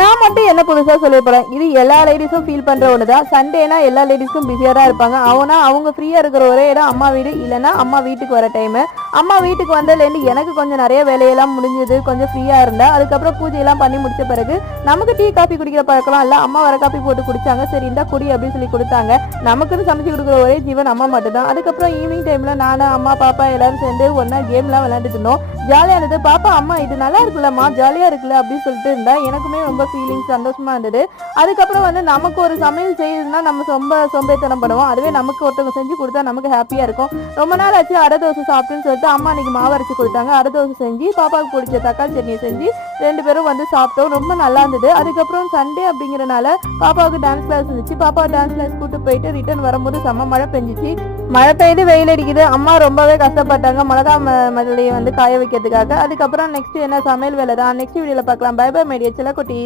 நான் மட்டும் என்ன புதுசா சொல்ல போறேன், இது எல்லா லேடிஸும் ஃபீல் பண்ற ஒண்ணுதான். சண்டேனா எல்லா லேடிஸ்க்கும் பிஸியா தான் இருப்பாங்க. அவங்க ஃப்ரீயா இருக்கிற ஒரே இடம் அம்மா வீடு, இல்லைன்னா அம்மா வீட்டுக்கு வர டைம். அம்மா வீட்டுக்கு வந்ததுலேருந்து எனக்கு கொஞ்சம் நிறைய வேலையெல்லாம் முடிஞ்சது, கொஞ்சம் ஃப்ரீயா இருந்தேன். அதுக்கப்புறம் பூஜையெல்லாம் பண்ணி முடிச்ச பிறகு நமக்கு டீ காஃபி குடிக்கிற பழக்கலாம் இல்ல, அம்மா வர காப்பி போட்டு குடிச்சாங்க. சரி இந்த குடி அப்படின்னு சொல்லி கொடுத்தாங்க. நமக்குன்னு சமைச்சு கொடுக்குற ஒரே ஜீவன் அம்மா மட்டும் தான். அதுக்கப்புறம் ஈவினிங் டைம்ல நானு அம்மா பாப்பா எல்லாரும் சேர்ந்து ஒன்னா கேம்லாம் விளையாண்டுட்டு இருந்தோம். ஜாலியா இருந்தது. பாப்பா அம்மா இது நல்லா இருக்குல்லம்மா, ஜாலியா இருக்குல்ல அப்படின்னு சொல்லிட்டு இருந்தா. எனக்குமே ரொம்ப ஃபீலிங்ஸ் சந்தோஷமா இருந்தது. அதுக்கப்புறம் நமக்கு ஒரு சமையல் செய்யணும்னா நம்ம ரொம்ப சோம்பேறித்தனம் பண்ணுவோம். அதுவே நமக்கு ஒருத்தவங்க செஞ்சு கொடுத்தா நமக்கு ஹாப்பியா இருக்கும். ரொம்ப நாள் ஆச்சு அடை தோசை சாப்பிட்டுன்னு சொல்லிட்டு அம்மா அன்னைக்கு மாவு அரைச்சு கொடுத்தாங்க. அடை தோசை செஞ்சு பாப்பாவுக்கு பிடிச்ச தக்காளி சட்னியை செஞ்சு 2 பேரும் சாப்பிட்டோம். ரொம்ப நல்லா இருந்தது. அதுக்கப்புறம் சண்டே அப்படிங்கறனால பாப்பாவுக்கு டான்ஸ் கிளாஸ் இருந்துச்சு. பாப்பா டான்ஸ் கிளாஸ் கூட்டு போயிட்டு ரிட்டர்ன் வரும்போது செம்ம மழை பெஞ்சிச்சு. மழை பெய்து வெயில் அடிக்குது. அம்மா ரொம்பவே கஷ்டப்பட்டாங்க மிளகா மல்லியை காய வைக்கிறதுக்காக. அதுக்கப்புறம் நெக்ஸ்ட் என்ன சமையல் வேலை தான். நெக்ஸ்ட் வீடியோல பார்க்கலாம். பை பை மை டியர் செல்லக்குட்டி.